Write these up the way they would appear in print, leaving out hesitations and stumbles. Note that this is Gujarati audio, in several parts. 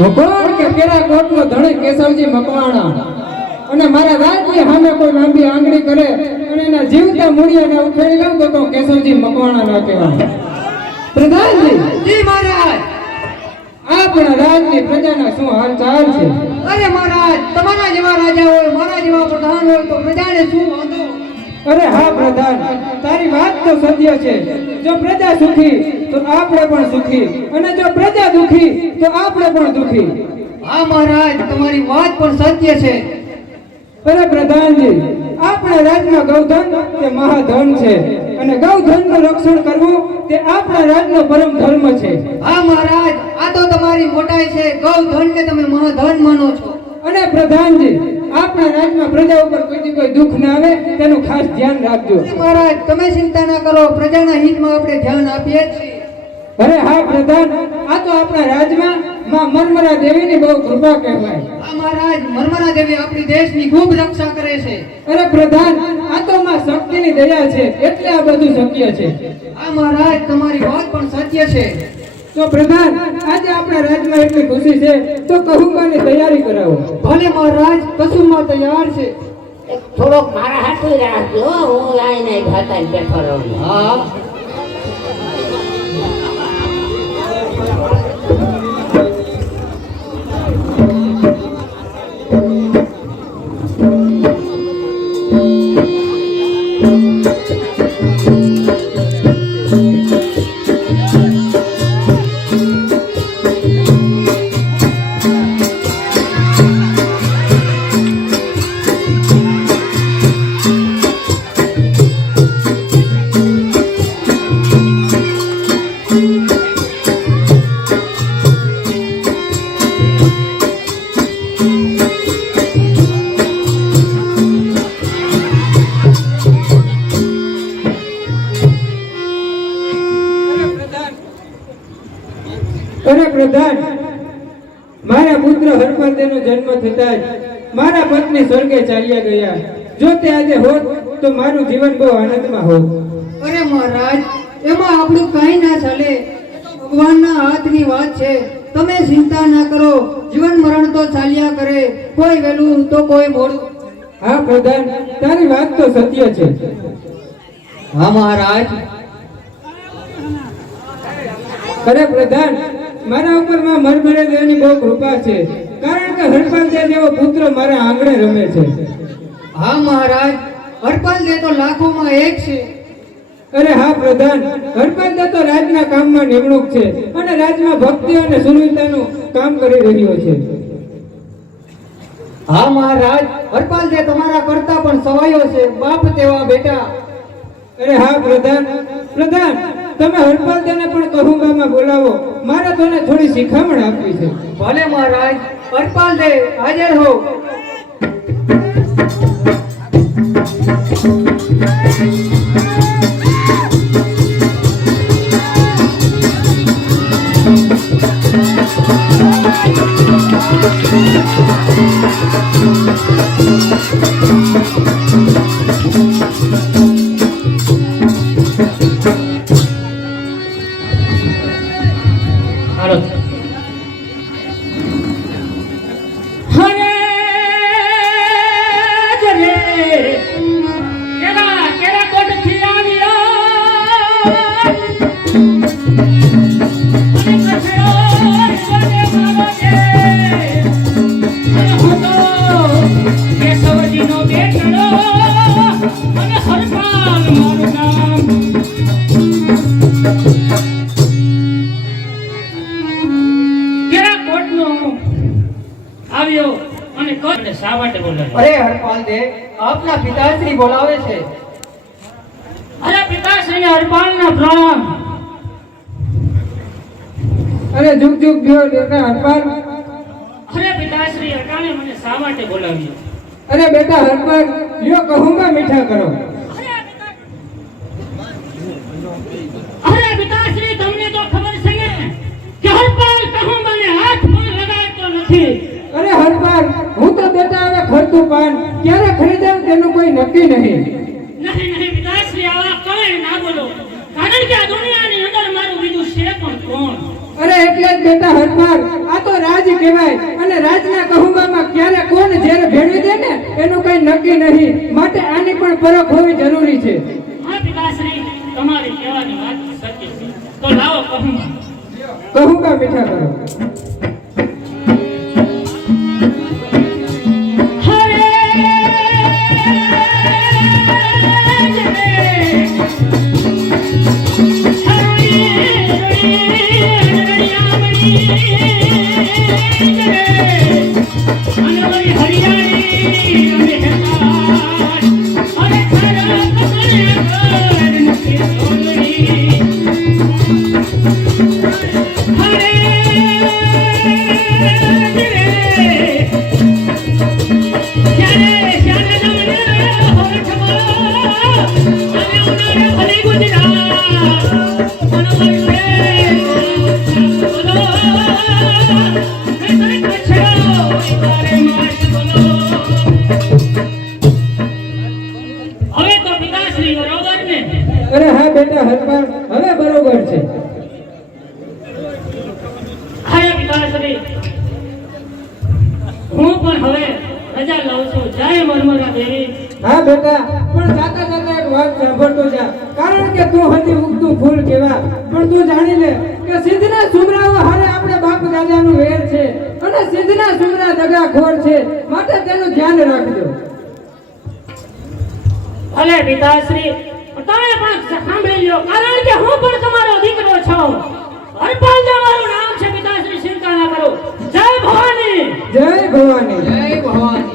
ભગવાન કે કેરા કોટનો ધણી કેશવજી મકવાણા અને મારા રાજની સામે કોઈ લાંબી આંગળી કરે અને એના જીવતા મૂળિયાને ઉખેડી લઉં તો કેશવજી મકવાણા ના કહેવાય. પ્રધાનજી જી મહારાજ, આપણા રાજની પ્રજાના શું હાલચાલ છે? અરે મહારાજ, તમારા જેવા રાજા હોય, મારા જેવા પ્રધાન હોય તો પ્રજાને શું વાંધો? અરે હા પ્રધાન, તારી વાત તો સત્ય છે. જો પ્રજા સુખી તો આપણે પણ સુખી અને જો પ્રજા દુખી તો આપણે પણ દુખી. હા મહારાજ, તમારી વાત પણ સત્ય છે. અરે પ્રધાનજી, આપણા રાજમાં ગૌધન તે મહાધન છે અને ગૌધનનું રક્ષણ કરવું તે આપણા રાજનો પરમ ધર્મ છે. હા મહારાજ, આ તો તમારી મોટાઈ છે. ગૌધનને તમે મહાધન માનો છો. અને પ્રધાનજી, આપણા રાજમાં પ્રજા ઉપર કોઈ દુઃખ ના આવે તેનું ખાસ ધ્યાન રાખજો. મહારાજ, તમે ચિંતા ના કરો, પ્રજાના હિતમાં આપણે ધ્યાન આપીએ છીએ. અરે હા પ્રધાન, આ તો આપણા રાજમાં માં મરમરા દેવીની બહુ કૃપા કહેવાય. હા મહારાજ, મરમરા દેવી આપણી દેશની ખૂબ રક્ષા કરે છે. અરે પ્રધાન, આ તો માં શક્તિની દયા છે એટલે આ બધું શક્ય છે. હા મહારાજ, તમારી વાત પણ સત્ય છે. તો પ્રધાન, આજે આપણા રાજમાં એટલી ખુશી છે તો કહુંબાની તૈયારી કરાવો. ભલે મહારાજ, કસુંબા તૈયાર છે. થોડોક મારા હાથું રાખજો, હું આઈને ભાતા બેઠો રહું. હા પ્રધાન, મારા પુત્ર હરપદેનો જન્મ થતા જ મારા પત્ની સ્વર્ગે ચાલ્યા ગયા. જો તે આજે હોત તો મારું જીવન બહુ આનંદમાં હોત. અરે મહારાજ, એમાં આપણું કઈ ના ચાલે. ભગવાનના હાથની વાત છે. તમે ચિંતા ના કરો, જીવન મરણ તો ચાલ્યા કરે, કોઈ વહેલું તો કોઈ મોડું. હા પ્રધાન, તારી વાત તો સત્ય છે. હા મહારાજ. અરે પ્રધાન, મારા ઉપર માં મરમરે દેવની બહુ કૃપા છે, કારણ કે હરપાલ દેવ જેવો પુત્ર મારા આંગણે રમે છે. હા મહારાજ, હરપાલ દે તો લાખોમાં એક છે. અરે હા પ્રધાન, હરપાલ દે તો રાજના કામમાં નિમણૂક છે અને રાજમાં ભક્તિ અને સુરવીરતાનું કામ કરી રહ્યો છે. હા મહારાજ, હરપાલ દે તમારા કરતા પણ સવાયો છે. બાપ તેવા બેટા. અરે હા પ્રધાન, પ્રધાન તમે હરપાલ દેને પણ કહુંબામાં બોલાવો, મારે તને થોડી શિખામણ આપવી છે. ભલે મહારાજ, હરપાલ દે હાજર હો. અરે હરપાલ દે, આપના પિતાશ્રી બોલાવે છે. અરે પિતાશ્રી ને હરપાલના પ્રણામ. અરે જુગ જુગ બેહો બેટા હરપાલ. અરે પિતાશ્રી, અટાણે મને શા માટે બોલાવ્યો? અરે બેટા હરપાલ, લ્યો કહુંબા મીઠા કરો. અરે પિતાશ્રી, તમને તો ખબર છે ને કે હરપાલ કહુંબાને હાથ પણ લગાડતો નથી. અરે હરપાલ, હું તો બેટા હવે ખર્ચ ફરતું પાન ક્યારે ખરીદાય તેનું કોઈ નક્કી નહીં. નહીં પિતાશ્રી, આવા કઈ ના બોલો, કારણ કે આ દુનિયાની અંદર મારું બીજું છે પણ કોણ? અરે એટલે જ બેટા હરપાર, આ તો રાજ કહેવાય અને રાજના કહુંબામાં ક્યારે કોણ ઝેર ભેળવી દે ને એનું કઈ નક્કી નહીં. માટે આની પણ પરખ હોવી જરૂરી છે. હા પિતાશ્રી, તમારી કહેવાની વાત સત્ય છે. તો લાવો કહું. કહુંબા મીઠા કરો. અરે હા બેટા હરપાર, હવે બરોબર છે. હા પિતાશ્રી, હું પણ હવે રજા લઉં છું. જય મરમરા દેવી. હા બેટા, પણ જાતા જાતા એક વાત સાંભળતો જા, કારણ કે તું હતી ઉગતું ફૂલ કેવા. પણ તું જાણી લે કે સિદ્ધના સુમરાઓ હારે આપણે બાપ દાદાનું વેર છે અને સિદ્ધના સુમરા દગાખોર છે, માટે તેનું ધ્યાન રાખજો. ભલે પિતાશ્રી, તમે પણ સાંભળી લો, કારણ કે હું પણ તમારો દીકરો છું. હરપાલ મારું નામ છે પિતાશ્રી, ચિંતા ના કરો. જય ભવાની. જય ભવાની. જય ભવાની.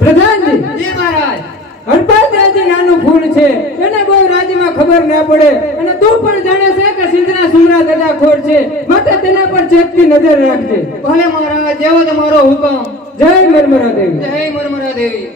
પ્રધાનજી, જી મહારાજ. હરપાલ રાજી નાનું ફૂલ છે, એને બહુ રાજ્યમાં ખબર ના પડે અને તું પણ જાણે છે કે સિદ્ધના સુમરા દગાખોર છે, માટે તેના પર ચેતથી નજર રાખજે. ભલે મહારાજ, જેવો તમારો હુકમ. જય મરમરા દેવી. જય મરમરા દેવી.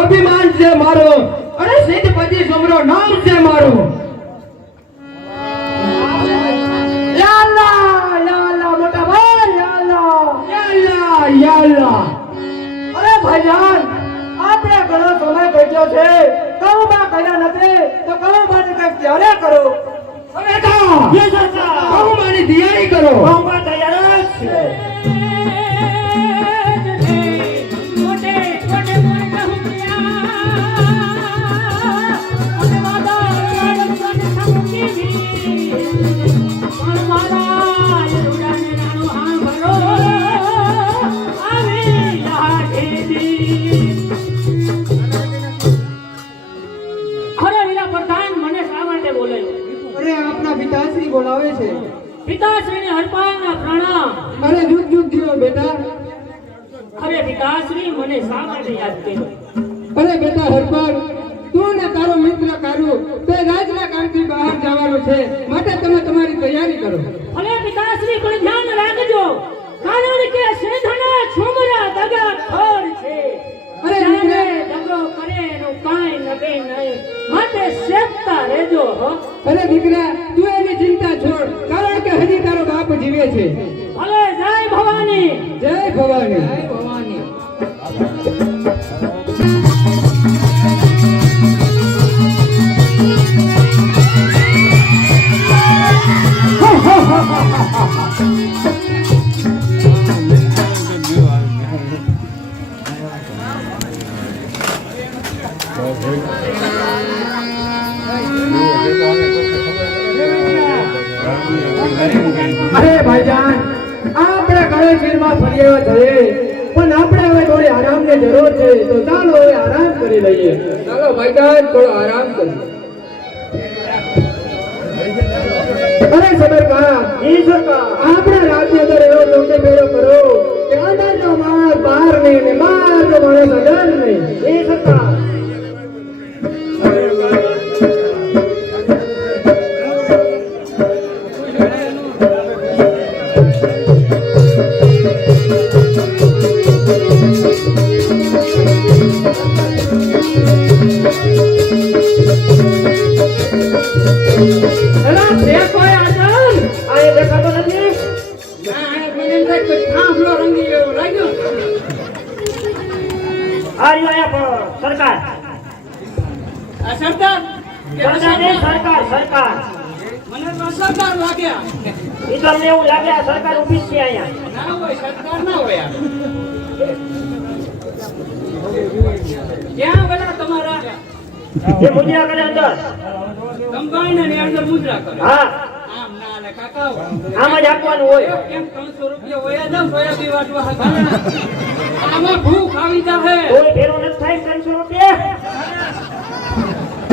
અભિમાન છે મારું અને સિદ્ધપતિ સુમરો નામ છે મારું. યા અલ્લાહ મોટા ભાઈ, યા અલ્લાહ. અરે ભાઈજાન, આપણે ઘણો સમય બેઠ્યો છે, કહુંબા કર્યા નથી તો કહુંબાને કંઈક ત્યારે કરો. હવે કહુંબાની તૈયારી કરો. કહુંબા તૈયાર જ છે. પિતાશ્રી બોલાવે છે. પિતાશ્રીને હરપાલના પ્રણામ. અરે જુગ જુગ જીવો બેટા. અરે પિતાશ્રી, મને શા માટે યાદ કર્યો? અરે બેટા હરપાલ, તું ને તારો મિત્ર કારુ તે રાજના કામથી બહાર જવાનું છે, માટે તમે તમારી તૈયારી કરો. અરે પિતાશ્રી, પણ ધ્યાન રાખજો. શેકતા રહેજો હો. અરે દીકરા તું એની ચિંતા છોડ, કારણ કે હજી તારો બાપ જીવે છે. ભલે જય ભવાની. જય ભવાની. અરે ભાઈજાન, આપણે કાળેશ્વરમાં ફરી આવ્યા છીએ, પણ આપણે હવે થોડી આરામની જરૂર છે, તો ચાલો હવે આરામ કરી લઈએ. ચાલો ભાઈજાન થોડો આરામ કરીએ. અરે સબરકા, આપણે રાતની અંદર એવો ચોકે ભેળો કરો કે અંદરનો માલ બહાર નહીં ને બહારનો માણસ અંદર નહીં. એ સરકાર સરકાર મને તો સરકાર લાગ્યા. ઈ તો અમને એવું લાગે આ સરકાર ઊભી જ છે અહીંયા. ના હોય, સરકાર ના હોય. ક્યાં ગયેલા તમારા? એ મુદ્રા કરે અંદર. કંબાઈને ની અંદર મુદ્રા કરે. હા, આમ ના લે કાકા. આમ જ આપવાનું હોય. કેમ 300 રૂપિયા વયા જાવ સોયાબી વાટવા હતા. આમાં ભૂખ આવી જાહે. કોઈ ફેરો નથી થાય 300 રૂપિયા.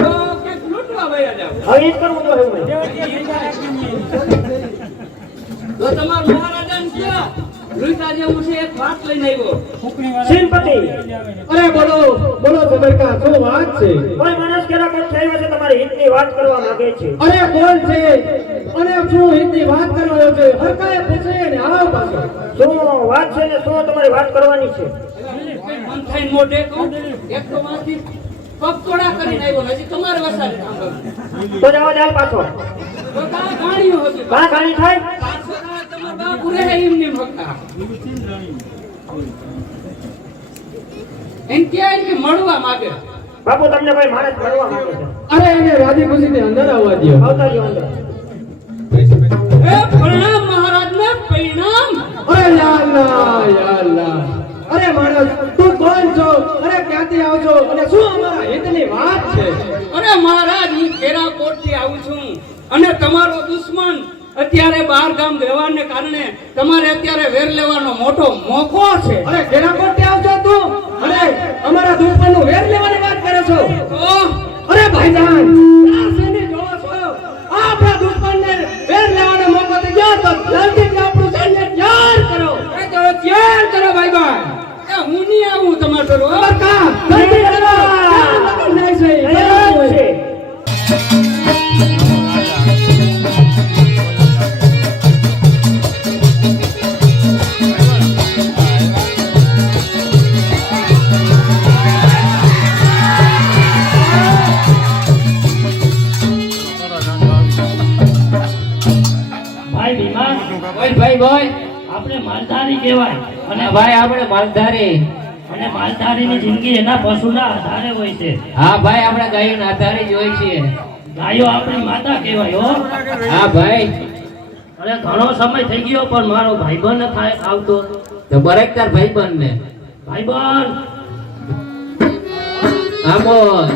તો કે લૂંટવા વયા જાવ. હવે ઈ જ કરવું તો એવું હોય. તો તમાર મહારાજાને કયો લૂંટા જેવું છે, એક વાત લઈને આવ્યો. શ્રીપતિ, અરે બોલો બોલો સબરકા, શું વાત છે? કોઈ માણસ કેરા કોણ થયો છે, તમારી હિતની વાત કરવા માંગે છે. અરે કોણ છે અને શું હિતની વાત કરવાનો છે? હરકાએ પૂછે ને આવ પાછો. શું વાત છે ને શું તમારી વાત કરવાની છે? મન થઈને મોઢે કહું, એક તો માંથી પગતોડા કરીને આવ્યો, હજી તમારે વસાડે કામ કરવું. તો જવા દે પાછો. તો કાં ગાણીઓ હતી. કાં ખાલી થાય? 500 ગાળા તમારા બાપુ રહે એમની ભક્તા. એમ ક્યાં કે મળવા માંગે. બાપુ તમને કોઈ માણસ મળવા માંગે છે. અરે એને રાજી ખુશીથી અંદર આવવા દો. આવતા રહ્યો અંદર. એ પ્રણામ મહારાજને, પ્રણામ. અરે યા અલ્લાહ. અરે માણસ, તું કોણ છો? અરે ક્યાંથી આવો છો અને શું અમારા હિતની વાત છે? અરે મહારાજ, હું કેરાકોટથી આવું છું અને તમારો દુશ્મન અત્યારે બહાર ગામ રહેવાને કારણે તમારે અત્યારે વેર લેવાનો મોટો મોકો છે. અરે કેરાકોટથી આવજો તું અને અમારા દુશ્મનનું વેર લેવાની વાત કરે છો? તો અરે ભાઈજાન, આ શેની જોવો છો? આપણા દુશ્મનને વેર લેવાનો મોકો થઈ ગયો તો જલ્દીથી આપણું સૈન્ય તૈયાર કરો. એ તો ત્યાર કરો ભાઈબાન. એ હું નહીં આવું તમારે તો સબરકા, જલ્દી કરો. નહીં છે. અહીંયા જ છે. ભાઈ ભીમા, ભાઈ ભાઈ આપણે માલધારી કહેવાય અને ભાઈ આપણે માલધારી. અને માલધારીની જિંદગી એના પશુના આધારે હોય છે. હા ભાઈ, આપણે ગાયોના આધારે જ હોય છીએ. ગાયો આપણી માતા કહેવાય હો. હા ભાઈ. અને ઘણો સમય થઈ ગયો પણ મારો ભાઈબંધ થાય આવતો. તો બરેક તાર ભાઈબંધ ને ભાઈબંધ, હા બોલ.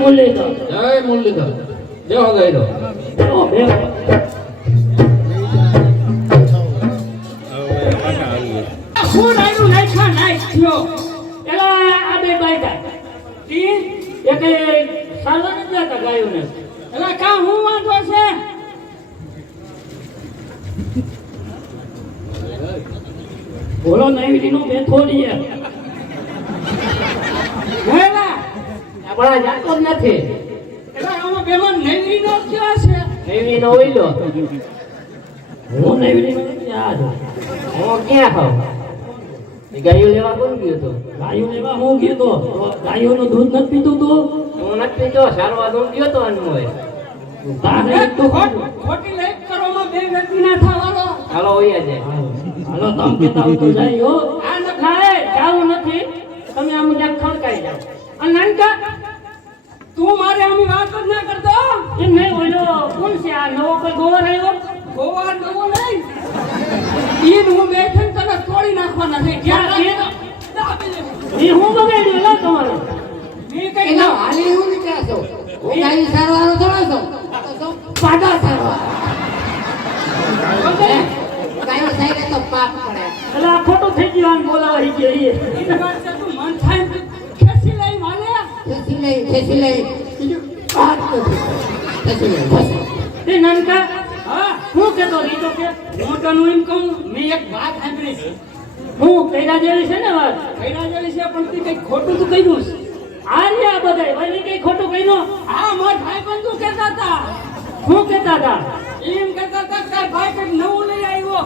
મુરલીધર. જય મુરલીધર. જય હો ગયરો. બેહો, બેહો. હું રાયડું નાખ્યું આખા નાઈસ થયો એલા આ બે બાઈકા તી એકે સાલવા ન જતા ગાયોને એલા કા હું વાંધો છે બોલો નવીનો બેઠોડી હેલા આપણા જાતો જ નથી એલા આમાં બેમાં નવીનો ક્યાં છે નવીનો ઓઈલો હું નવીનો ક્યાં હું ક્યાં ખાવ એ ગાયો લેવા કોણ ગયો તો ગાયો લેવા હું ગયો તો ગાયોનું દૂધ નથી પીતું તું હું નથી પીતો સારવા દઉં ગયો તો અનમોય તારે તું ખોટી લેક કરોમાં બે વ્યક્તિ ના થાવાનો હાલો ઓયા જાય હાલો તમ કેતા હું તો જાય હો આ ન ખાય જાવું નથી તમે આમ ક્યાંક ખડકાઈ જાવ અને નાનકા તું મારે આમ વાત જ ના કરતો એમ નહીં ઓલો કોણ છે આ નવો કોઈ ગોવાર આવ્યો ગોવાર નવો નહીં ઈ હું બેઠન તને તોડી નાખવાના છે ક્યાં એ હું બગાડ્યો લો તમારો મે કઈ એનો હાલી હું નીકળ્યા છો હું ગાય સારવાનો થોડો છો પાડો સારવા ગાયો સાઈડે તો પાપ પડે એટલે આ ખોટું થઈ ગયું આને બોલાવા હી ગયો એ વાત છે તું મન થાય ને ખેંચી લઈ માલે ખેંચી લઈ બીજું પાપ તો ખેંચી લઈ તે નાનકા હા હું કેતો રીતો કે મોટાનું એમ કહું મેં એક વાત સાંભળી છે હું કૈરા જેવી છે ને વાત કૈરા જેવી છે પણ તે કઈ ખોટું તો કર્યું છે આર્યા બધાય ભાઈ કઈ ખોટું કર્યું હા માર ભાઈ પણ તું કહેતા હતા હું કહેતા હતા એમ કહેતા હતા કે ભાઈ કઈ નવું લઈ આવ્યો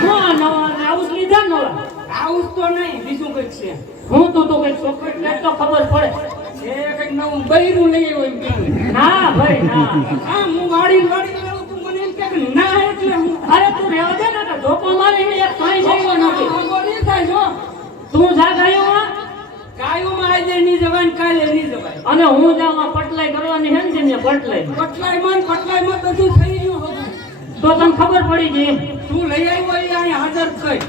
હું નવા હાઉસ લીધા નવા હાઉસ તો નહીં બીજું કઈક છે હું તો કઈક ચોકલેટ લે તો ખબર પડે એ કઈક નવું બૈરું લઈ આવ્યો એમ કીધું ના ભાઈ ના હા હું વાડી લેવું તું મને એમ કે ના એટલે હું અરે તું રહેવા દે ને ધોકો મારે એને એક પાણી જોવો નથી નહીં થાય જો તું જા ગયો ગાયોમાં આજે નહીં જવાય કાલે નહીં જવાય અને હું જાઉં પટલાઈ કરવાની છે ને પટલાઈમાં બધું થઈ ગયું હવે તો તને ખબર પડી ગઈ તું લઈ આવ્યો એ અહીં હાજર થઈ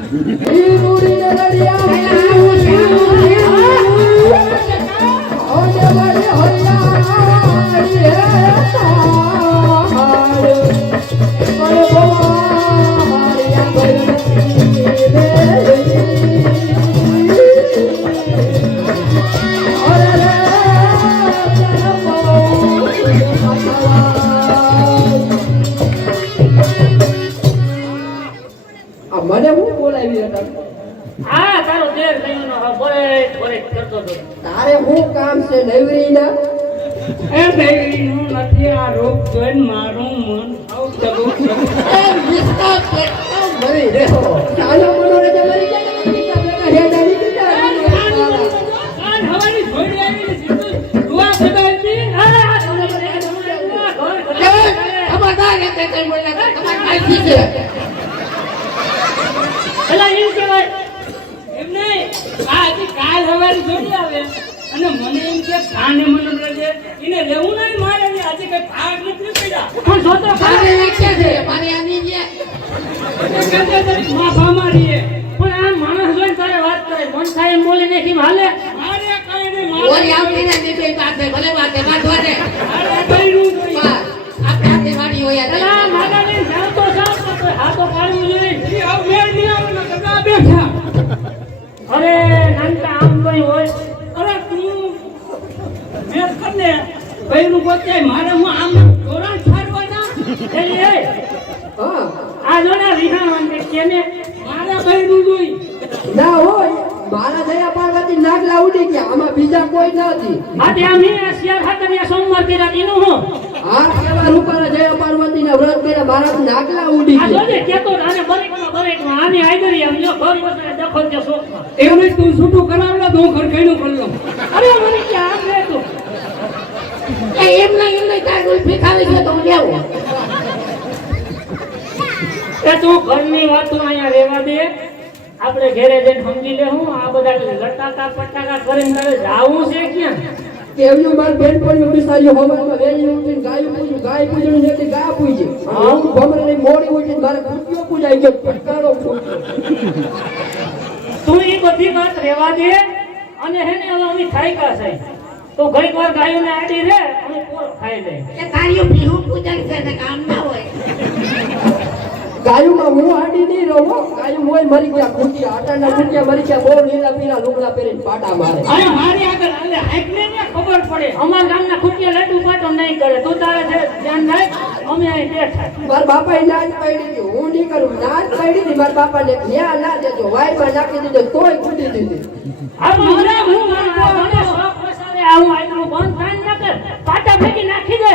મને હું બોલાવી હતા હા તારો દેર થયો બોરે કરતો હતો તારે શું કામ છે નવરીના એ બેવીનું નથી આ રોગ જોઈને મારું મન આવ દબો મરી રેહો ચાલો મનોરંજન મરી ગયા હેડાની કાન હવાની થોડી આવી સીધું દુઆ બગાડી ખબરદાર એ તે કઈ બોલે તમારે કાઈ થી છે એલા એમ કહેવાય એમ નહીં આ હજી કાલ હવારી જોડી આવે અને મને એમ કે કાને મનોરંજન એને લેવું નહીં મારે ને આજે કઈ ભાગ નથી પડ્યા પણ જો તો મારે વાક્ય છે મારે આની જે માં ભામારીએ પણ આ માણસ જોઈને તારે વાત કરે મન થાય એમ બોલે ને કેમ હાલે મારે કઈ નહીં ઓરી આવતી ને નીકળી પાસે ભલે વાતે વાતે મારે કઈનું જોઈએ આપણે હાથે વાડી હોયા એલા માગાને જાવ તો હા તો પાડવું જોઈએ ઈ આવ મેળ નહીં આવે ને કદા બેઠા અરે નાનકા આમ કઈ હોય અરે તું મેળ કરને ભઈનું પોતે મારે હું આમ ધોરણ છાડવાના એ હા આ જો ને વિહાન કે ને મારે ભઈનું જોઈ ના હોય મારા દયા પાર્વતી નાગલા ઉડી ગયા આમાં બીજા કોઈ નથી આ તે આમ હે શિયાર ખાતર સોમવાર કેરા દીનું હું આ કેવા રૂપાના જય પાર્વતીના વ્રત કર્યા મારા નાગલા ઉડી આ ગયા જોજે કેતો આને બરેકમાં આની આઈદરી આમ જો ઘર વસરે દખલ કે સો એવું નહીં તું છૂટું કરાવલા તો હું ઘર કઈનું કરી લઉં અરે મને કે આમ રે તું એમ નહીં તાર ગુલ્ફી ખાવી છે તો હું લેવું એ તું ઘરની વાતો અહીંયા રહેવા દે આપણે ઘરે જઈને સમજી લે હું આ બધા લટાકા પટાકા કરીને તારે જાવું છે ક્યાં કેવ્યું માર બેન પડ્યું બિસાર્યું હવામાં વેલી ઉઠીને ગાયું પૂજ્યું ગાય પૂજ્યું ને ગા પૂજી હું ભમરાની મોડી ઉઠીને મારે કુટિયો પૂજાઈ ગયો પટકારો તું એ બધી વાત રહેવા દે અને હે ને હવે અમે થાયકા છે તો ઘણી વાર ગાયોને આડી રે અમે પોર ખાઈ લે એ તારીઓ પીહું પૂજન છે ને કામ ના હોય ગાયુંમાં હું આડી નહીં રહું હો. ગાયું મોય મરી ગયા ખૂટિયા આટાના ખૂટિયા મરી ગયા બહુ લીલા પીલા લુગડા પહેરીને પાટા મારે અરે મારી આગળ હાલે હાઈકને ને ખબર પડે અમાર ગામના ખુટિયા લાડુ પાટો નહીં કરે તું તારે છે ધ્યાન રાખ અમે અહીં બેઠા મારા બાપાએ નાચ પાડી હતી હું નહીં કરું નાચ પાડી હતી મારા બાપાને ન્યા ના દેજો વાયમાં નાખી દીધો તોય કૂદી દીધી આમાં મને હું મને શોખ વસારે આવું આટલું બંધ કાન ના કર પાટા ફેંકી નાખી દે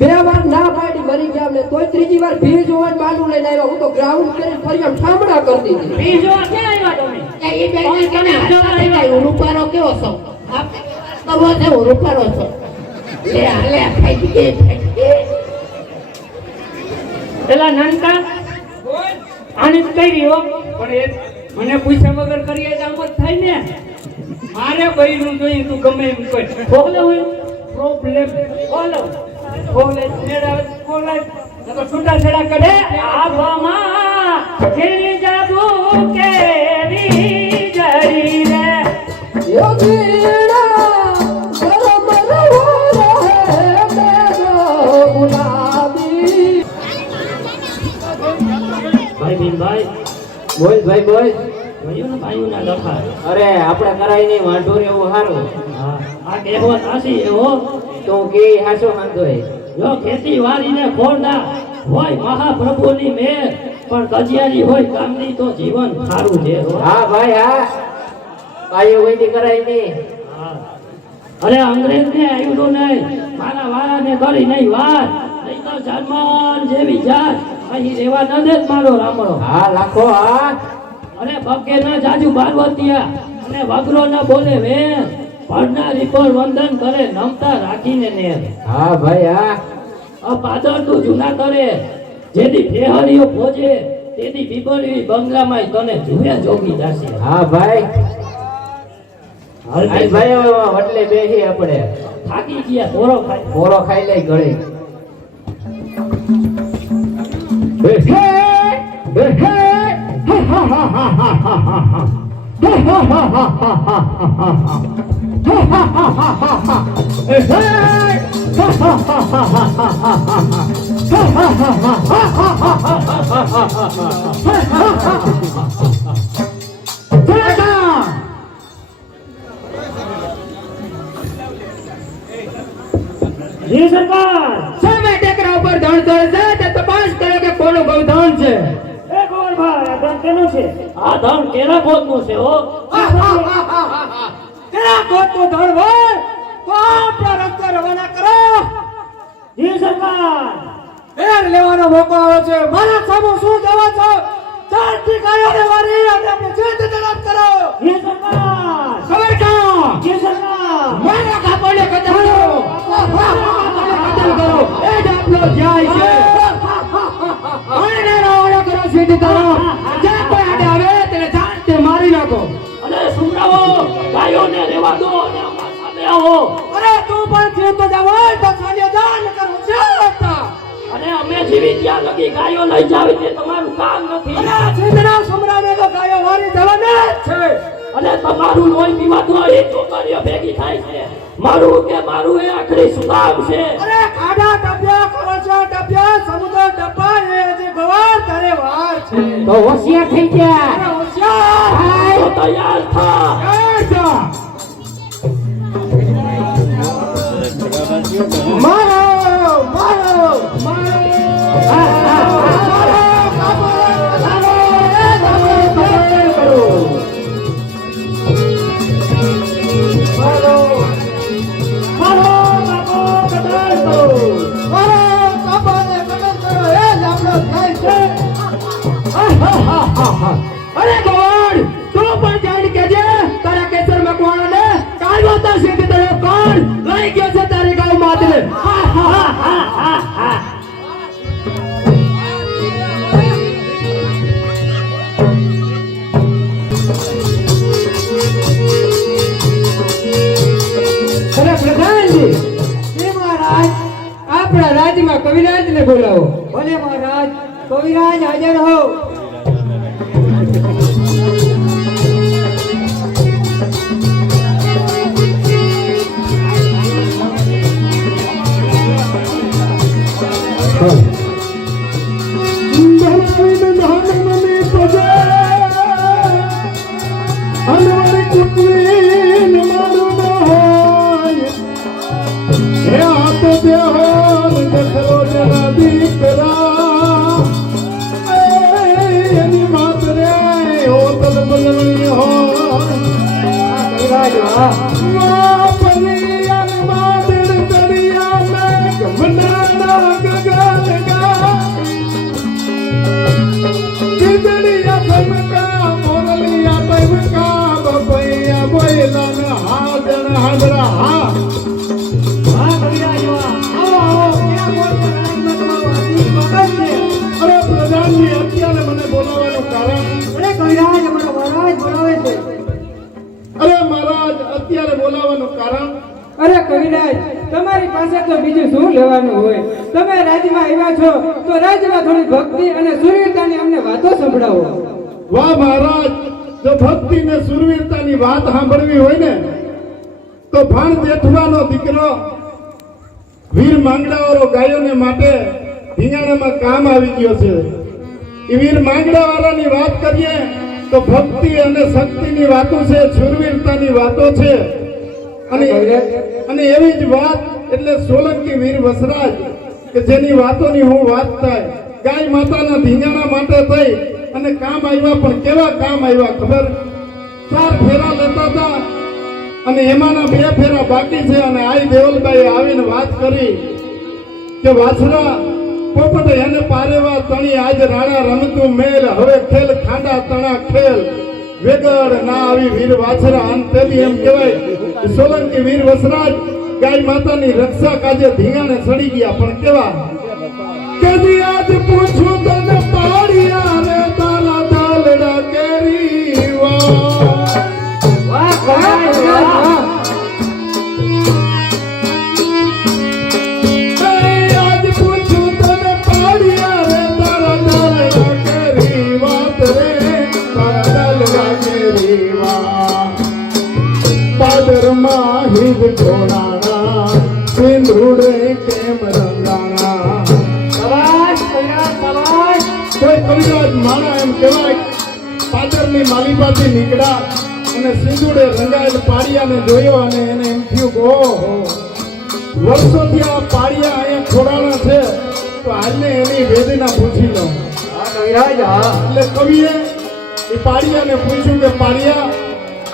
2 વાર ના પાડી મરી ગયા અમને તોય ત્રીજી વાર ભીડ જોવાનું બાનું લઈને આવ્યો હું તો ગ્રાઉન્ડ કરીને ફરી આમ ઠામડા કરતી હતી બીજો ક્યાં આવ્યા તમે એ બે કેને હાથ હું રૂપારો કેવો છો આપણે કરવો છે હું રૂપારો છો લે હાલે ખાઈ દે પેલા નાનકા આને તો કઈ રહ્યો પણ એ મને પૂછ્યા વગર કરીએ તો આમ જ થાય ને મારે બૈરું જોઈએ તું ગમે એમ કર બોલે હોય પ્રોબ્લેમ બોલો બોલે છેડા બોલે તો છૂટા છેડા કરે આવામાં જેની જાબુ કેરી જરી રે યોગીડા ગરમ રહો રહે મેરો ગુલાબી ભાઈ ભીમભાઈ બોલ ભાઈ બોલ ભાઈઓ ને ભાઈઓ ના લખા અરે આપણે કરાય નહીં વાંઢો રે એવું સારું આ કહેવો સાચી એવો તું કે હાસો વાંધો હે જો ખેતી વાડીને ખોરડા હોય મહાપ્રભુની મેર પણ કજિયારી હોય કામની તો જીવન સારું છે હો. હા ભાઈ હા ભાઈઓ વૈદી કરાય નહીં હા. અરે અંગ્રેજને આવ્યું નહીં મારા વાળાને કરી નહીં વાત નહીં તો જર્મન જેવી જાત અહીં રેવા ન દે મારો રામડો હા લાખો હા અરે ભગે ના જાજુ બારવતિયા અને વગરો ના બોલે વેર પડના રીપોર વંદન કરે નમતા રાખીને નેર હા ભાઈ હા પાદર તું જૂના કરે જેથી ફેહરીઓ ભોજે તેથી બીબરી બંગલામાં તને જુએ જોગી દાસી હા ભાઈ હાલ આઈ ભાઈઓ વટલે બેહી આપણે થાકી ગયા થોડો ખાઈ પોરો ખાઈ લઈ ગળે જી સરકાર સામે ટેકરા ઉપર ધણ ધણ છે તે તપાસ કરે કે કોનું ગૌધન છે એ ગોરભાઈ આ ધન કેનું છે આ ધન કેના ગોતનું છે હો કેના ગોતનું ધન હોય તો આપણા રસ્તે રવાના કરો જી સરકાર એર લેવાનો મોકો આવ્યો છે મારા સામુ શું જવા છો ચારથી ગાયોને વારી અને આપણે જીત તરફ કરો જી સરકાર ખબર કા જી સરકાર મારા કાપોને કતલ કરો કતલ કરો એ જ આપણો ધ્યાય છે અને રાવણ કરો સીધ તરફ જે કોઈ આડે આવે તેને જાતે મારી નાખો અને સુમરાઓ ગાયોને રેવા દો અને અમારા સામે આવો અરે તું પણ જીવતો જાવ તો સાલે જાન કરો ચાલતા અને અમે જીવી ત્યાં લગી ગાયો લઈ જાવી તે તમારું કામ નથી અને જીંદના સમરાને તો ગાયો વારી જવાના જ છે અને તમારું લોહી પીવાતું હોય એ છોકરીઓ ભેગી થાય છે મારું કે મારું એ આખરી સુદામ છે અરે ખાડા ડબ્યા કવચા ડબ્યા સમુદ્ર ડબ્બા એ જે ગવાર તારે વાર છે તો હોશિયાર થઈ ગયા અરે હોશિયાર તો તૈયાર થા મારો મારો મારો અરે ગોળ તું પણ જાણ કેજે તારા કેસર મકવાણા ને કાઢવા તા સીધી તરફ કોણ લઈ ગયો છે તારી ગાવ માતને અરે પ્રધાનજી એ મહારાજ આપણા રાજ્યમાં કવિરાજને બોલાવો ભલે મહારાજ કવિરાજ હાજર હો દેહો દેખરો જરા દીકરા એની માતરે ઓ તલ બલણી હો મા પરિયન માદળ દરિયા મે ગમનાના ગગન ગા કિદડિયા ફમકા મોરલિયા પૈવકા બપૈયા બોયલન હાદણ હાદરા હા અરે પ્રધાનજી અત્યારે મને બોલાવવાનું કારણ અરે મહારાજ અત્યારે બોલાવવાનું કારણ અરે કવિરાજ, તમારી પાસે તો બીજું શું લેવાનું હોય? તમે રાજ્યમાં આવ્યા છો તો રાજ્યમાં થોડી ભક્તિ અને સૂર્યતાની અમને વાતો સંભળાવો. વાહ મહારાજ, જો ભક્તિ ને સુરવીરતાની વાત સાંભળવી હોય ને તો ભાણ જેઠવાનો દીકરો વીર માંગડાવાળો ગાયોને માટે ધીંગાણામાં કામ આવી ગયો છે. એ વીર માંગડાવાળાની વાત કરીએ તો ભક્તિ અને શક્તિની વાતો છે, સુરવીરતાની વાતો છે. અને એવી જ વાત એટલે સોલંકી વીર વસરાજ કે જેની વાતોની હું વાત થાય. ગાય માતાના ધીંગાણા માટે થઈ અને કામ આવ્યા, પણ કેવા કામ આવ્યા ખબર? 4 ફેરા લેતા હતા અને એમાંના 2 ફેરા બાકી છે. અને આઈ દેવલબાઈ આવીને વાત કરી કે વાછરા પોપટ એને પારેવા તણી આજ રાણા રમતું મેલ, હવે ખેલ ખાંડા તણા ખેલ વેગડ ના આવી વીર વાછરા. અંતેથી એમ કહેવાય સોલંકી વીર વસરાજ ગાય માતાની રક્ષા કાજે ધીંગાણે ચડી ગયા. પણ કેવા કદી આજ પૂછું તને પાડિયા રે તારા દાલડા કેરી આજ પૂછું તને પાડિયા રે તારા દાલડા કેરી વાત રે તારા દાલડા કેરી વાત. પાદરમાં હિજ ઘોડાણા સિંધુડે કેમ રંગાણા. કોઈ કવિરાજ માણા એમ કહેવાય પાદરની માલિપાથી નીકળ્યા અને સિંધુડે રંગાયેલ પાડિયાને જોયો અને એને એમ થયું કે ઓહો, વર્ષોથી આ પાડિયા અહીંયા ખોડાણા છે તો આજને એની વેદના પૂછી લો. એટલે કવિએ એ પાડિયાને પૂછ્યું કે પાડિયા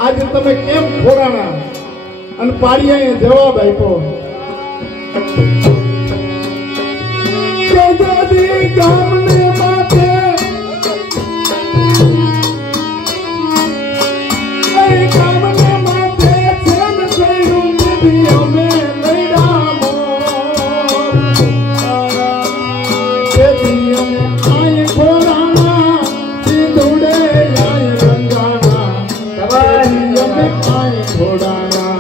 આજે તમે કેમ ખોરાણા? અને પાડિયાએ જવાબ આપ્યો કે દાદી ગામને માથે એ ગામને માથે છેન થયું દીદી અમે લઈડામો દીદી અમે આય ખોરાણા સિંધુડે આય રંગાણા દીદી અમે આય ખોડાણા.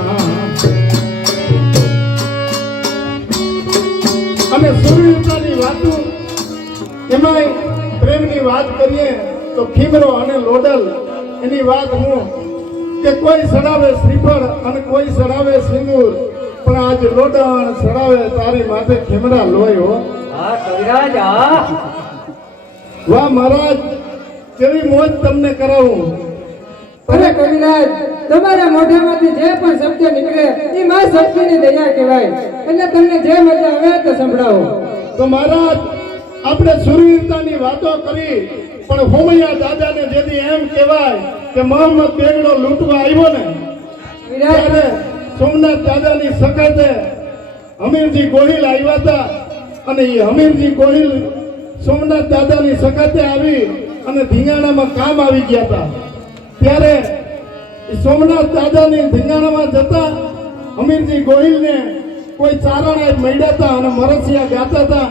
અને સુરવીરતાની વાતો એમાંય પ્રેમની વાત કરીએ તો ખીમરો અને લોડલ એની વાત હું કે કોઈ સડાવે શ્રીફળ અને કોઈ સડાવે સિંદૂર, પણ આજ લોડલ સડાવે તારી માથે ખીમરા લોહી હો. વાહ મહારાજ, કેવી મોજ તમને કરાવું. અરે કવિરાજ, તમારા મોઢામાંથી જે પણ શબ્દ નીકળે એ માં શક્તિની દયા કહેવાય. એટલે તમને જે મજા આવે તે સંભળાવો. તો મહારાજ, આપણે સુરવીરતાની વાતો કરી, પણ હોમૈયા દાદાને જેથી એમ કહેવાય કે મોહમ્મદ બેગડો લૂંટવા આવ્યો ને ત્યારે સોમનાથ દાદાની સખતે હમીરજી ગોહિલ આવ્યા હતા. અને એ હમીરજી ગોહિલ સોમનાથ દાદાની સખતે આવી અને ધીંગાણામાં કામ આવી ગયા હતા. ત્યારે સોમનાથ દાદાની ધીંગાણામાં જતા હમીરજી ગોહિલને કોઈ ચારણાએ મળ્યા હતા અને મરસિયા ગાતા હતા.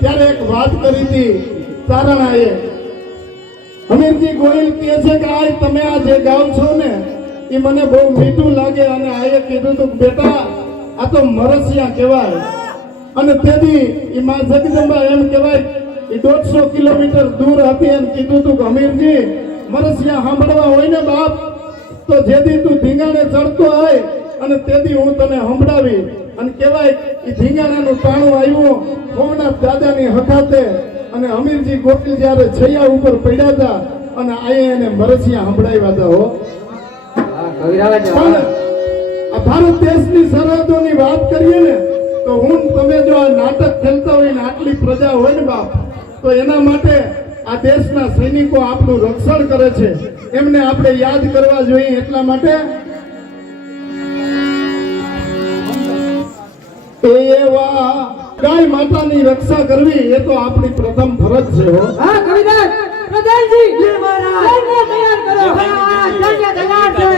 ત્યારે એક વાત કરી હતી ચારણાએ. હમીરજી ગોહિલ કહે છે કે આ તમે આ જે ગાવ છો ને એ મને બહુ મીઠું લાગે. અને આએ કીધું તું બેટા આ તો મરસિયા કહેવાય. અને તેથી એ માં જગદંબા એમ કહેવાય એ 150 કિલોમીટર દૂર હતી એમ કીધું તું કે હમીરજી મરસિયા સાંભળવા હોય ને બાપ તો જેથી તું ધીંગાણે ચડતો હોય અને તેથી હું તને સંભળાવી. અને કહેવાય એ ધીંગાણાનું ટાણું આવ્યું સોમનાથ દાદાની હકાતે. અને હમીરજી ગોહિલ જ્યારે છૈયા ઉપર પડ્યા હતા અને આએ એને મરસિયા સંભળાવ્યા હતા હો. પણ આ ભારત દેશની સરહદોની વાત કરીએ ને તો હું તમે જો આ નાટક ખેલતા હોય ને આટલી પ્રજા હોય ને બાપ, તો એના માટે આ દેશના સૈનિકો આપણું રક્ષણ કરે છે, એમને આપણે યાદ કરવા જોઈએ. એટલા માટે એવા ગાય માતાની રક્ષા કરવી એ તો આપણી પ્રથમ ફરજ છે. હો હા કવિદાસ પ્રધાનજી સૈન્ય તૈયાર કરો. હા સૈન્ય તૈયાર છે.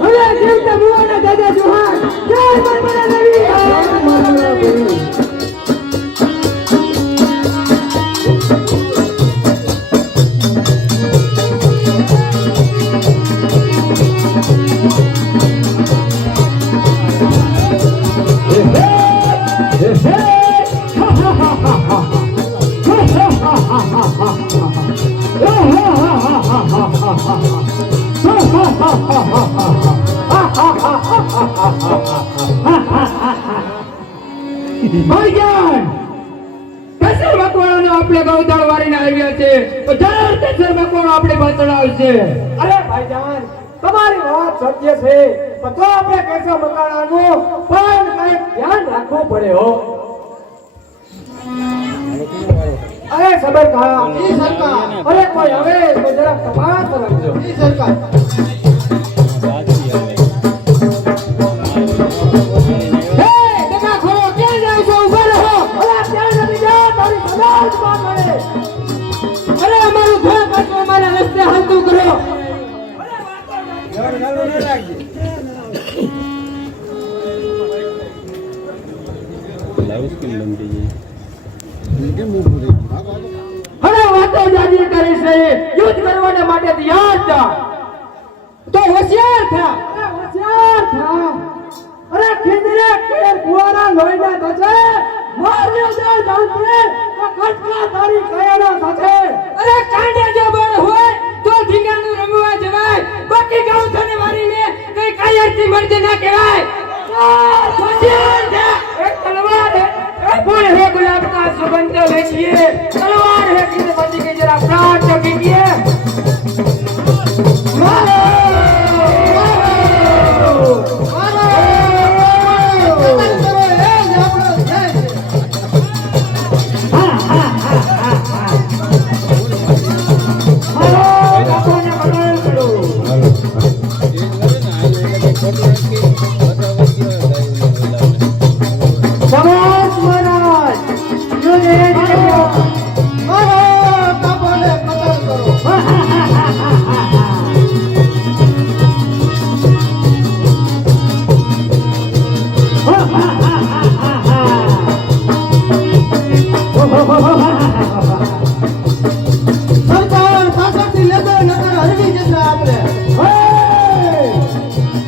હવે જીવતા મુવાના દાદા જોહાર જય નર્મદા દેવી. કેસર મકવાણાનો આપણે ગૌદાળ વારીને આવ્યા છે, તો જરૂર કેસર મકવાણો આપણે બચડાવશે. અરે ભાઈજાન તમારી વાત સત્ય છે, પણ તો આપણે કેશવ મકવાણાનું પણ કંઈક ધ્યાન રાખવું પડે. હો અરે સબરકા ઈ સરકાર, અરે કોઈ હવે તો જરા તપાસ રાખજો ઈ સરકાર. અરે અમારું ઘર પાછું અમારા રસ્તે હાલતું કરો. હવે વાતો જાજી કરી છે, યુદ્ધ કરવાને માટે તૈયાર થા, તો હોશિયાર થા. અરે હોશિયાર થા. અરે ખીજરે કેર કુવારા લોહીના થશે, માર્યો દે જાનતે તો કટકા તારી કયાના થશે. અરે કાંડિયા જો બળ હોય તો ધીંગાનું રમવા જવાય, બાકી ગાઉ થને વારીને કઈ કાયરથી મરજે ના કહેવાય. હોશિયાર થા. એક તલવાર है, फूल है गुलाब का सुगंध लेकिए, तलवार है किसी बंदी के जरा प्राण तो कीजिए. मारो समाज महाराज जो સરકાર પાછળથી લેતો નકર હરવી જશે આપણે.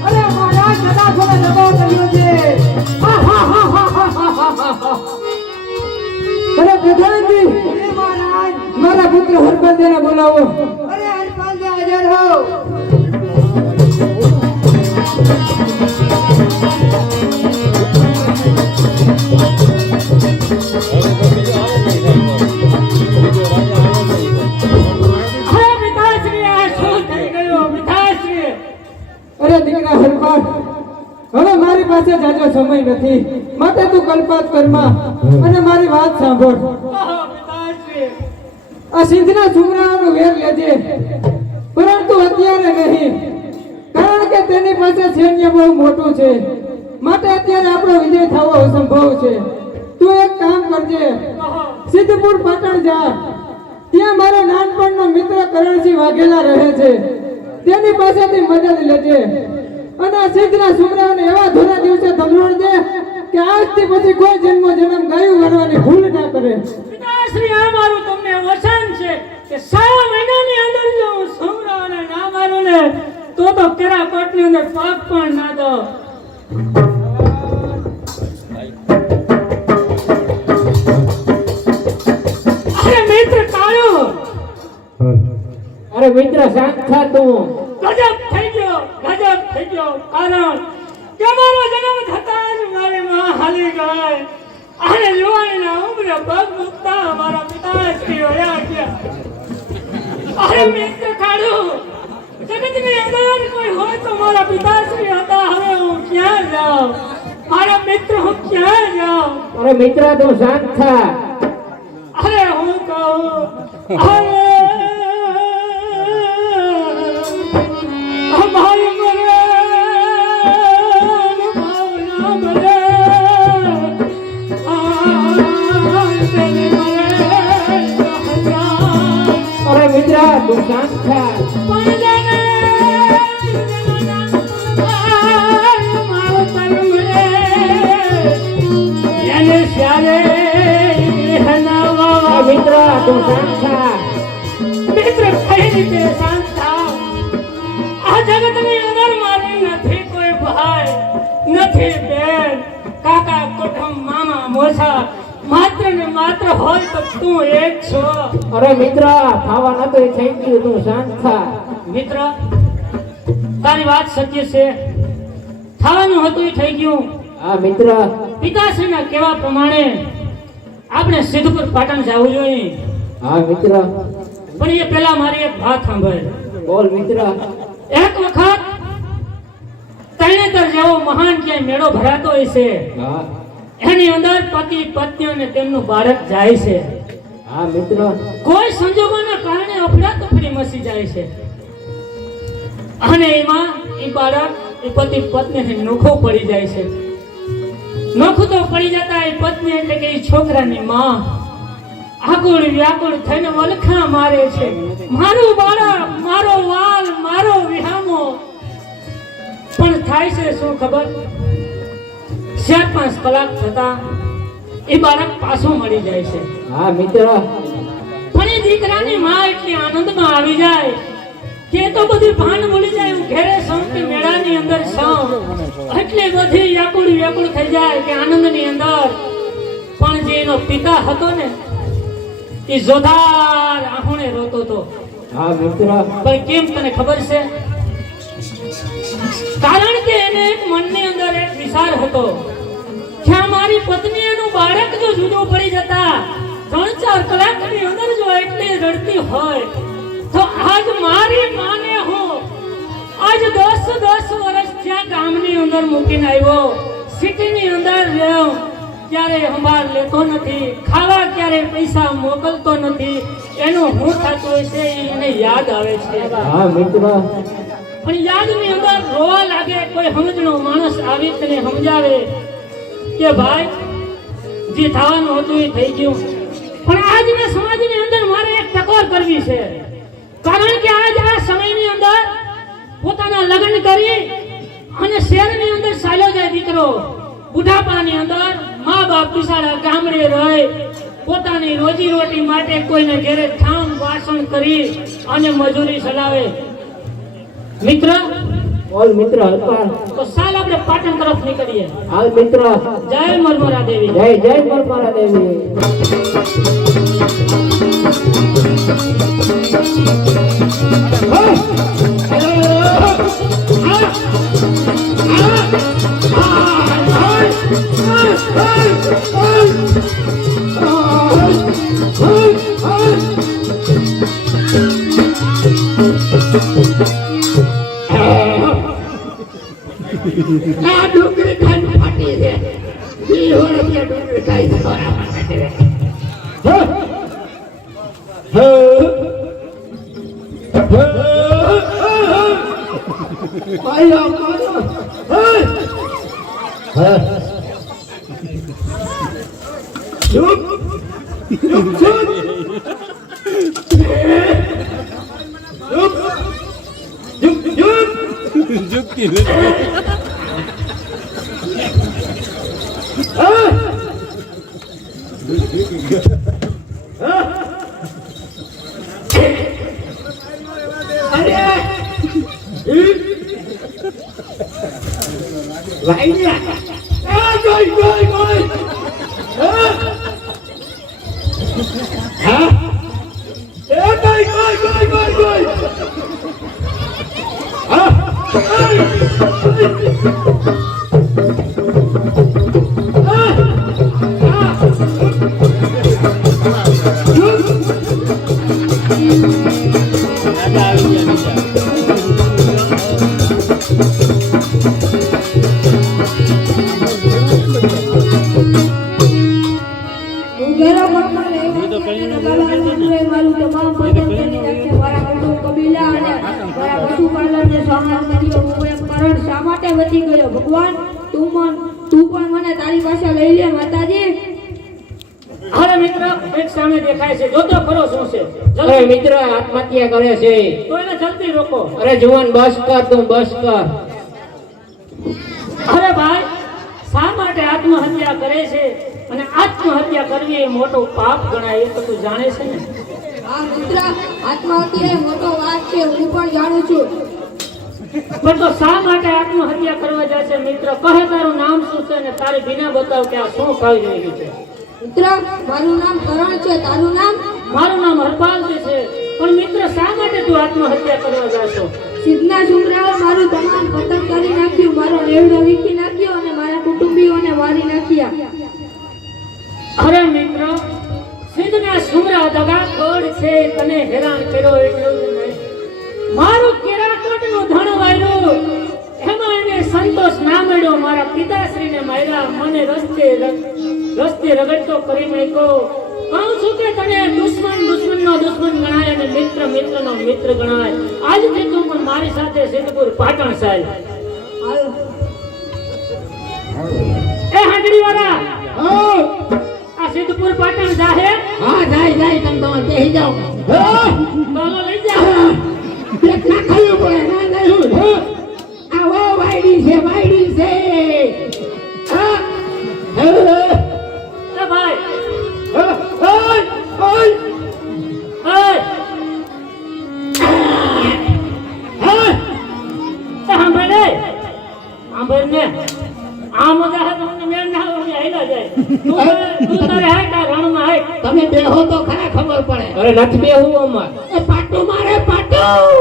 અરે મારા દાદા થોડો દબાવ કર્યો છે. અરે પ્રધાનજી મારા પુત્ર હરબંદેને બોલાવો. અરે હરપાલ દે હાજર હો. અરે પિતાશ્રી, આ શું થઈ ગયું પિતાશ્રી? અરે દીકરા હરપાલ, હવે મારી પાસે જાજો સમય નથી, માટે તું કલ્પાત કરમાં અને મારી વાત સાંભળ. ઓહો પિતાશ્રી, આ સિંધના છોકરાઓનો વેર લેજે, પરંતુ અત્યારે નહીં, કારણ કે તેની પાસે સૈન્ય બહુ મોટું છે, માટે અત્યારે આપણો વિજય થવો અસંભવ છે. તું એક કામ કરજે, સિદ્ધપુર પાટણ જા, ત્યાં મારો નાનપણનો મિત્ર કરણસિંહ વાઘેલા રહે છે, તેની પાસેથી મદદ લેજે અને આ સિદ્ધના છોકરાઓને એવા ધોરા દિવસે ધમરોડ દે કે આજથી પછી કોઈ જન્મ ગાયું વાળવાની ભૂલ ના કરે. પિતાશ્રી, આ મારું તમને વચન છે કે 6 મહિનાની અંદર જો હું સૌરાને ના મારું ને તો કેરા કોટની અંદર પાપ પણ ના દો. અરે મિત્ર કાળુ, અરે મિત્ર શાંત થા તું. ગજબ થઈ ગયો, ગજબ થઈ ગયો. કારણ કે મારો જન્મ થતા જ મારી માં હાલી ગઈ અને યુવાનીના ઉંમરે પગ મૂકતા મારા પિતાશ્રી વયા ગયા. અરે મિત્ર કાળુ, જગતની અંદર કોઈ હોય તો મારા પિતાશ્રી હતા. હવે હું ક્યાં જાઉં? અરે મિત્ર હું ક્યાં જાઉં? અરે મિત્ર તું શાંત થા. અરે હું કહું અરે અમારી મરે ભાવના મરે તેની મરે અરે મિત્ર તું શાંત થા. મિત્ર તું શાંત થા. મિત્ર કઈ રીતે શાંત થાવ? આ જગતની અંદર મારી નથી કોઈ ભાઈ, નથી બેન, કાકા કુટુંબ, મામા મોસા, માત્ર ને માત્ર હોય તો તું એક છો. અરે મિત્ર ખાવા નતું એ થઈ ગયું તું શાંત થા. મિત્ર તારી વાત સત્ય છે, થવાનું હતું એ થઈ ગયું. હા મિત્ર. પિતાશ્રીના કહેવા પ્રમાણે આપણે સિદ્ધપુર પાટણ જવું જોઈએ. હા મિત્ર. પણ એ પહેલા મારી એક વાત સાંભળ. બોલ મિત્ર. એક વખત તરણેતર જેવો મહાન ક્યાંય મેળો ભરાતો હોય છે, હા. એની અંદર પતિ પત્ની અને તેમનું બાળક જાય છે. હા મિત્ર. કોઈ સંજોગોના કારણે અફડાતફડી મચી જાય છે અને એમાં એ બાળક એ પતિ પત્નીને નોખું પડી જાય છે. નોખું તો પડી જતા એ પત્ની એટલે કે એ છોકરાની માં આકુળ વ્યાકુળ થઈને વલખા મારે છે, મારું બાળક, મારો વાલ, મારો વિહામો. પણ થાય છે શું ખબર? 4-5 કલાક થતા એ બાળક પાછું મળી જાય છે. હા મિત્ર. પણ એ દીકરાની માં એટલી આનંદમાં આવી જાય કે તો બધી ભાન ભૂલી જાય. હું ઘેરે સૌ કે મેળાની અંદર સૌ એટલી બધી વ્યાકુળ વ્યાકુળ થઈ જાય કે આનંદની અંદર. પણ જે એનો પિતા હતો ને એ જોધાર આંખોને રોતો હતો. હા મિત્ર. પણ કેમ તને ખબર છે? કારણ કે એને એક મનની અંદર એક વિચાર હતો કે આ મારી પત્ની એનું બાળક જો જુદું પડી જતા 3-4 કલાકની અંદર જો એટલી રડતી હોય તો આજ મારી માને હું આજ 10 વર્ષ ત્યાં ગામની અંદર મૂકીને આવ્યો, સિટીની અંદર રહ્યો, ક્યારે સંભાળ લેતો નથી, ખાવા ક્યારે પૈસા મોકલતો નથી. એનું હું થતું હોય છે એને યાદ આવે છે. હા મિત્ર. પણ યાદની અંદર રોવા લાગે. કોઈ સમજણો માણસ આવી તને સમજાવે કે ભાઈ જે થવાનું હતું એ થઈ ગયું. પણ આજના સમાજની અંદર મારે એક ટકોર કરવી છે. કારણ કે આજ આ સમયની અંદર પોતાના લગ્ન કરી અને શહેરની અંદર ચાલ્યો જાય દીકરો. બુઢાપાની અંદર મા બાપ બિચારા ગામડે રહે, પોતાની રોજી રોટી માટે કોઈને ઘેરે ઠામ વાસણ કરી અને મજૂરી ચલાવે. મિત્ર બોલ મિત્ર. હલકાર. તો સાલ આપણે પાટણ તરફ નીકળીએ. હાલ મિત્ર. જય મરમરા દેવી. જય જય મરમરા દેવી. આ ડુંગળી ખાઈને ફાટી છે. 2 વર્ષથી ડુંગળી ખાઈ છે. ભગવાન તું પણ મને તારી પાસે લઈ લે માતાજી. અરે મિત્ર એક સામે દેખાય છે, જોતો ખરો શું છે. અરે મિત્ર આત્મહત્યા કરે છે. તો એને જલ્દી રોકો. અરે જુવાન બસ કર, તું બસ કર. અરે ભાઈ, શા માટે આત્મહત્યા કરે છે? અને આત્મહત્યા કરવી એ મોટો પાપ ગણાય, એ તો તું જાણે છે ને. હા મિત્ર, આત્મહત્યા એ મોટો વાત છે, હું પણ જાણું છું. પણ તો શા માટે આત્મહત્યા કરવા જાય છે મિત્ર? કહે તારું નામ શું છે અને તારી બિના બતાવ કે આ શું ખાઈ રહ્યું છે. મિત્ર, મારું નામ કરણ છે, તારું નામ? મારું નામ હરપાલ છે. પણ મિત્ર શા માટે તું આત્મહત્યા કરવા જાય છો? સિદ્ધના છોકરાઓ મારું તમામ પતન કરી નાખ્યું, મારો લેવડો વીખી નાખ્યો અને મારા કુટુંબીઓને મારી નાખ્યા. અરે મિત્ર, સિદ્ધના સુમરા દગાખોર છે, તને હેરાન કર્યો એટલું જ નહીં, મારું કેરાકોટનું ધણ વાયરું, એમાં એને સંતોષ ના મળ્યો. મારા પિતાશ્રીને માર્યા, મને રસ્તે રગડતો કરી નાખ્યો. કહું છું કે તને દુશ્મનનો દુશ્મન ગણાય અને મિત્રનો મિત્ર ગણાય. આજથી તું પણ મારી સાથે સિદ્ધપુર પાટણ સાહેબ. હાલો. એ હાંડડી વાળા, હા આ સિદ્ધપુર પાટણ જાહે? હા જાય તમે તમારે બેસી જાઓ. ચાલો લઈ જા. પેટ ના ખાવું પડે ના નહીં. આ વો વાયડી છે હા. એ ભાઈ, તમે બેહો તો ખરા ખબર પડે. અરે નથી બેહવું અમાર. એ પાટું મારે પાટું.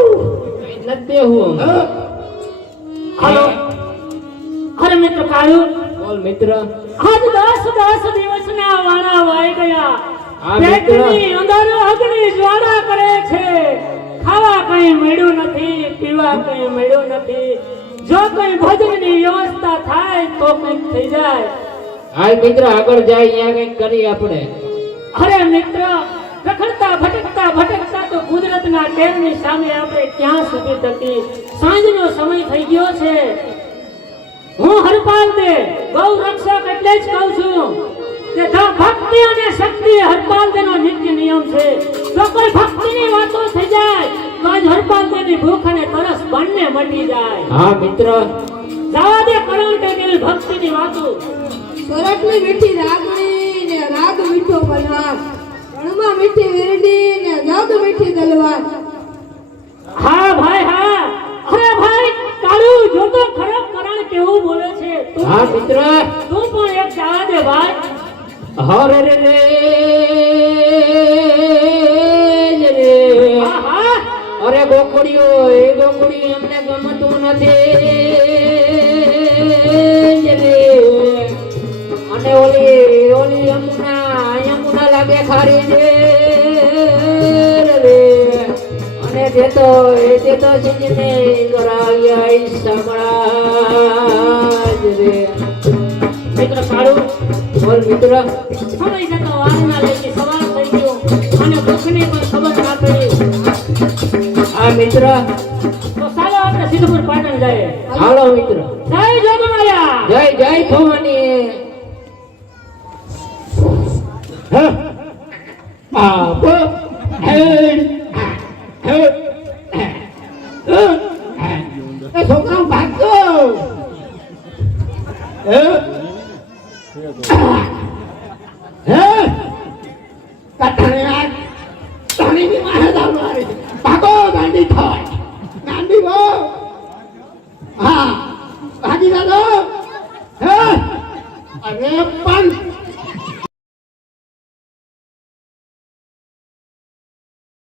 નથી બેહવું અમાર. હાલો. અરે મિત્ર કાળુ, બોલ મિત્ર. આજ 10 દિવસના વાણા વાઈ ગયા. હા મિત્ર. પેટની અંદર અગ્નિ જ્વાળા કરે છે. ખાવા કઈ મળ્યું નથી, પીવા કઈ મળ્યું નથી. જો કઈ ભોજનની વ્યવસ્થા થાય તો કઈક થઈ જાય. હાલ મિત્ર આગળ જાય, અહીંયા કઈક કરી આપણે. અરે મિત્ર, રખડતા ભટકતા તો કુદરતના ટેરની સામે આપણે ક્યાં સુધી ટકી. સાંજનો સમય થઈ ગયો છે. હું હરપાલ દે ગૌ રક્ષક એટલે જ કહું છું કે ભક્તિ અને શક્તિ હરપાલ દેનો નિત્ય નિયમ છે. જો કોઈ ભક્તિની વાતો થઈ જાય તો આજ હરપાલ દેની ભૂખ અને તરસ બંને મટી જાય. હા મિત્ર. જવા દે કરણ ટેકેલી ભક્તિની વાતો. સોરઠની મીઠી રાગણી ને રાગ મીઠો બલવાર, રણમાં મીઠી વીરડી ને જગ મીઠી તલવાર. હા ભાઈ હા. અરે ભાઈ કાળુ, જો તો ખરો કરણ કેવું બોલે છે. હા મિત્ર. તું પણ એક જવા દે ભાઈ. હરે રે રે રે. આહા. અરે ગોકુડિયો, એ ગોકુડી અમને ગમતું નથી રે. અને ઓલી યમુના લાગે ખારી છે રે. અને તે તો સિંહને કરાવ્યા સમરાજ રે. મિત્ર કાળુ, બોલ મિત્ર. સમય જતો વાર ના લેતી, સવાર થઈ ગયો અને ભૂખની પણ ખબર ના પડી. હા મિત્ર. તો ચાલો આપણે સિદ્ધપુર પાટણ જઈએ. હાલો મિત્ર. જય જોગમાયા. જય ભવાની. છોકરાઓ ભાગતો. ભાગો ગાંડી થાય. ગાંડી ભો. હા ભાગી દાદો. અરે પણ